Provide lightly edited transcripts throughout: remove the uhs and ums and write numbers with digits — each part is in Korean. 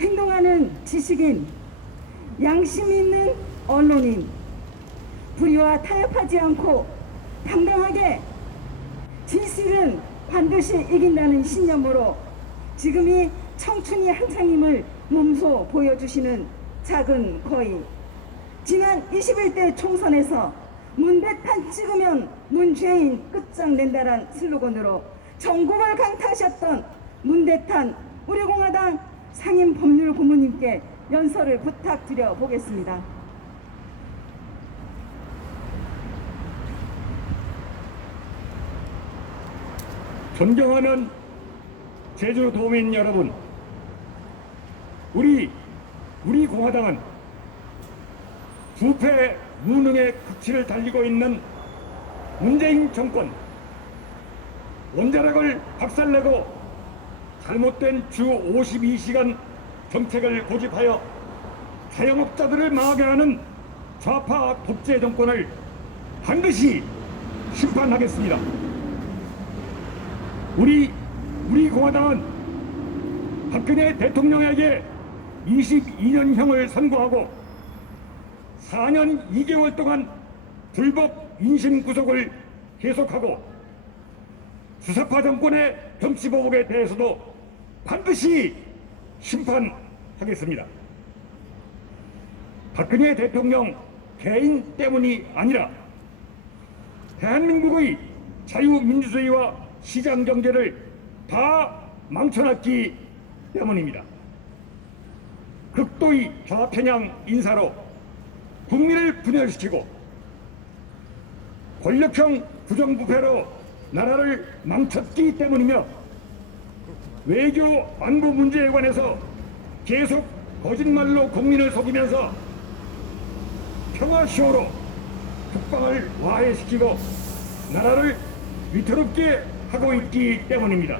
행동하는 지식인, 양심 있는 언론인, 불의와 타협하지 않고 당당하게 진실은 반드시 이긴다는 신념으로 지금이 청춘이 한창임을 몸소 보여주시는 작은 거인. 지난 21대 총선에서 문대탄 찍으면 문죄인 끝장낸다란 슬로건으로 전국을 강타하셨던 문대탄 우리공화당 상임법률고문님께 연설을 부탁드려 보겠습니다. 존경하는 제주도민 여러분, 우리 공화당은 부패 무능의 극치를 달리고 있는 문재인 정권, 원자력을 박살내고 잘못된 주 52시간 정책을 고집하여 자영업자들을 망하게 하는 좌파 독재 정권을 반드시 심판하겠습니다. 우리 공화당은 박근혜 대통령에게 22년형을 선고하고 4년 2개월 동안 불법 인신 구속을 계속하고 수사파 정권의 정치보복에 대해서도 반드시 심판하겠습니다. 박근혜 대통령 개인 때문이 아니라 대한민국의 자유민주주의와 시장경제를 다 망쳐놨기 때문입니다. 극도의 좌편향 인사로 국민을 분열시키고 권력형 부정부패로 나라를 망쳤기 때문이며 외교 안보 문제에 관해서 계속 거짓말로 국민을 속이면서 평화쇼로 국방을 와해시키고 나라를 위태롭게 하고 있기 때문입니다.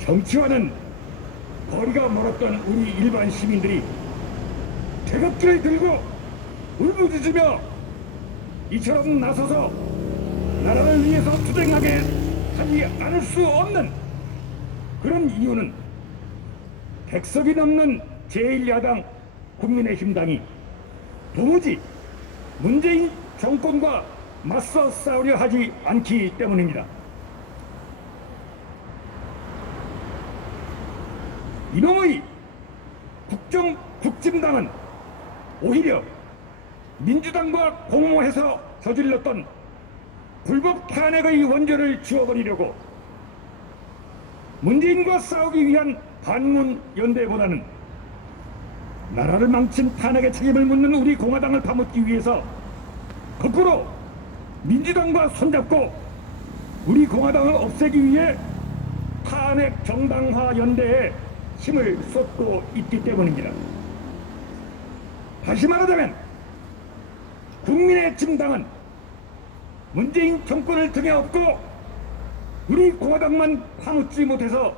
정치와는 거리가 멀었던 우리 일반 시민들이 태극기를 들고 울부짖으며 이처럼 나서서 나라를 위해서 투쟁하게 하지 않을 수 없는 그런 이유는 100석이 넘는 제1야당 국민의힘당이 도무지 문재인 정권과 맞서 싸우려 하지 않기 때문입니다. 이놈의 국정국짐당은 오히려 민주당과 공모해서 저질렀던 불법 탄핵의 원전을 지워버리려고 문재인과 싸우기 위한 반문연대보다는 나라를 망친 탄핵의 책임을 묻는 우리 공화당을 파묻기 위해서 거꾸로 민주당과 손잡고 우리 공화당을 없애기 위해 탄핵 정당화 연대에 힘을 쏟고 있기 때문입니다. 다시 말하자면 국민의 짐당은 문재인 정권을 등에 업고 우리 공화당만 파묻지 못해서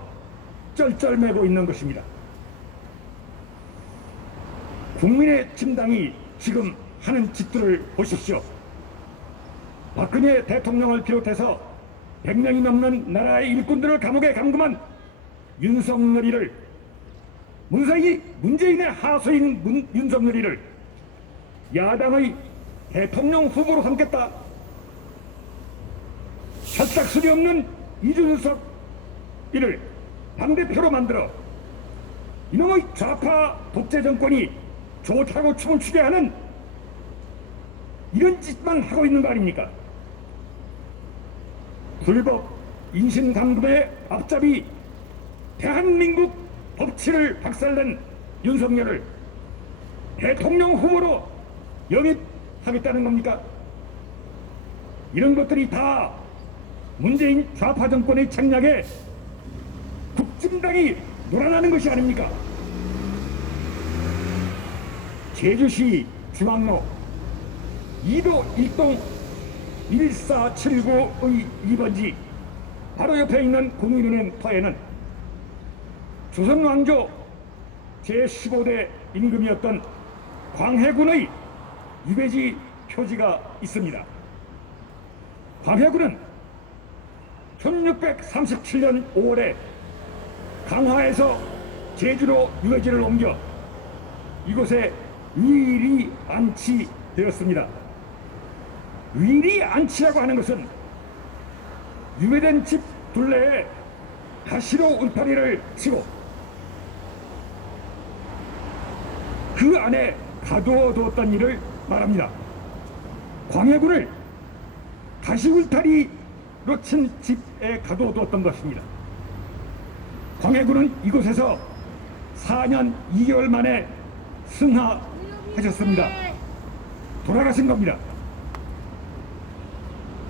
쩔쩔매고 있는 것입니다. 국민의 짐당이 지금 하는 짓들을 보십시오. 박근혜 대통령을 비롯해서 100명이 넘는 나라의 일꾼들을 감옥에 감금한 윤석열이를 문재인의 하수인 윤석열이를 야당의 대통령 후보로 삼겠다. 설득수리 없는 이준석 이를 당대표로 만들어 이놈의 좌파 독재 정권이 좋다고 춤을 추게 하는 이런 짓만 하고 있는 거 아닙니까? 불법 인신감금의 앞잡이 대한민국 법치를 박살낸 윤석열을 대통령 후보로 영입하겠다는 겁니까? 이런 것들이 다 문재인 좌파 정권의 책략에 국짐당이 놀아나는 것이 아닙니까? 제주시 중앙로 2도 1동 1479의 2번지 바로 옆에 있는 국민은행 터에는 조선왕조 제15대 임금이었던 광해군의 유배지 표지가 있습니다. 광해군은 1637년 5월에 강화에서 제주로 유해지를 옮겨 이곳에 위리 안치되었습니다. 위리 안치라고 하는 것은 유해된 집 둘레에 가시로 울타리를 치고 그 안에 가두어 두었던 일을 말합니다. 광해군을 가시 울타리로 친 집에 가두어 두었던 것입니다. 광해군은 이곳에서 4년 2개월 만에 승하하셨습니다. 돌아가신 겁니다.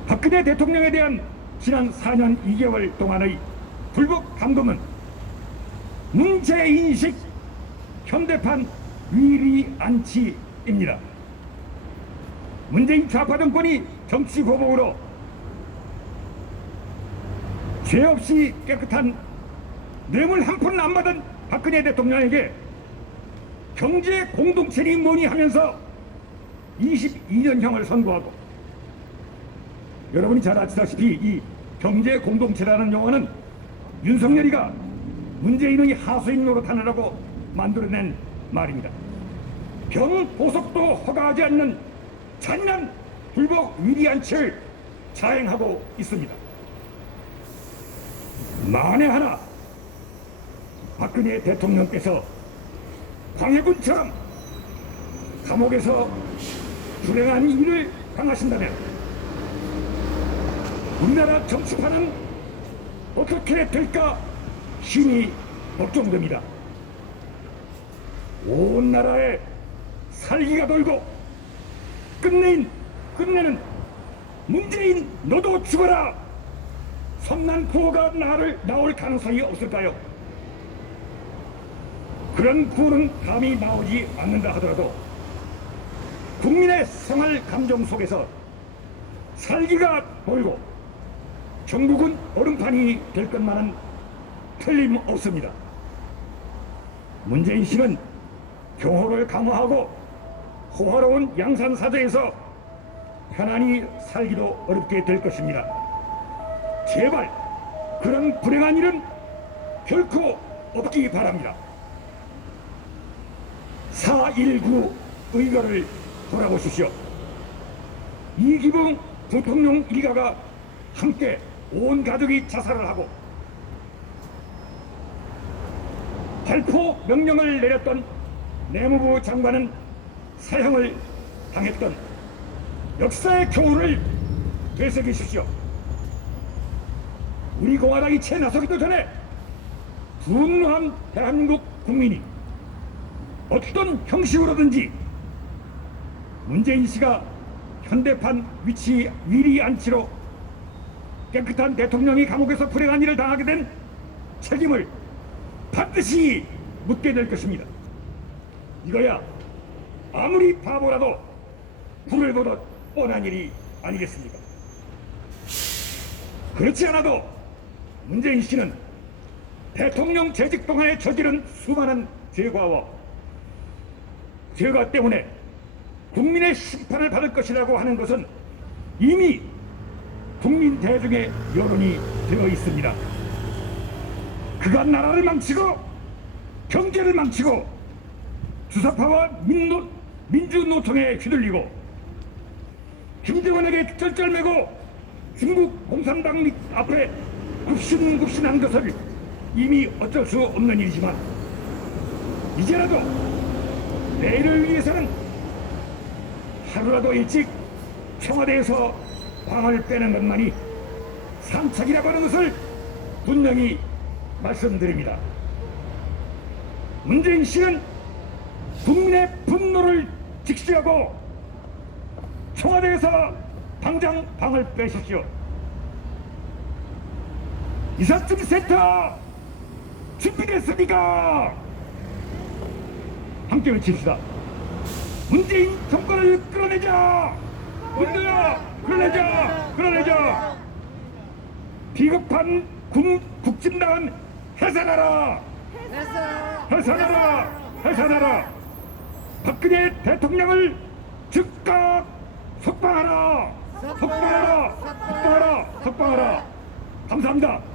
박근혜 대통령에 대한 지난 4년 2개월 동안의 불법 감금은 문재인식 현대판 위리 안치입니다. 문재인 좌파 정권이 정치 보복으로 죄 없이 깨끗한 뇌물 한 푼 안 받은 박근혜 대통령에게 경제 공동체니 뭐니 하면서 22년형을 선고하고, 여러분이 잘 아시다시피 이 경제 공동체라는 용어는 윤석열이가 문재인의 하수인 노릇하느라고 만들어낸 말입니다. 병 보석도 허가하지 않는 잔인한 불법 위리 안치를 자행하고 있습니다. 만에 하나 박근혜 대통령께서 광해군처럼 감옥에서 불행한 일을 당하신다면 우리나라 정치판은 어떻게 될까 심히 걱정됩니다. 온 나라에 살기가 돌고 끝내는 문재인 너도 죽어라 선난 구호가 나올 가능성이 없을까요? 그런 구호는 감히 나오지 않는다 하더라도 국민의 생활 감정 속에서 살기가 돌고 정국은 얼음판이 될 것만은 틀림없습니다. 문재인 씨는 경호를 강화하고 호화로운 양산사저에서 편안히 살기도 어렵게 될 것입니다. 제발 그런 불행한 일은 결코 없기 바랍니다. 4.19 의거를 돌아보십시오. 이기붕 부통령 일가가 함께 온 가족이 자살을 하고 발포 명령을 내렸던 내무부 장관은 사형을 당했던 역사의 교훈을 되새기십시오. 우리 공화당이 채 나서기도 전에 분노한 대한민국 국민이 어떤 형식으로든지 문재인 씨가 현대판 위리 안치로 깨끗한 대통령이 감옥에서 불행한 일을 당하게 된 책임을 반드시 묻게 될 것입니다. 이거야 아무리 바보라도 불을 보듯 뻔한 일이 아니겠습니까? 그렇지 않아도 문재인 씨는 대통령 재직 동안에 저지른 수많은 죄가 때문에 국민의 심판을 받을 것이라고 하는 것은 이미 국민 대중의 여론이 되어 있습니다. 그가 나라를 망치고 경제를 망치고 주사파와 민주노총에 휘둘리고 김정은에게 쩔쩔매고 중국 공산당 앞에 굽신굽신한 것을 이미 어쩔 수 없는 일이지만 이제라도 내일을 위해서는 하루라도 일찍 청와대에서 광을 빼는 것만이 상책이라고 하는 것을 분명히 말씀드립니다. 문재인 씨는 국민의 분노를 직시하고 청와대에서 당장 방을 빼십시오. 이삿짐 센터 준비됐습니까? 함께 외칩시다. 문재인 정권을 끌어내자! 끌어내자! 비겁한 국진당은 해산하라! 박근혜 대통령을 즉각 석방하라! 감사합니다.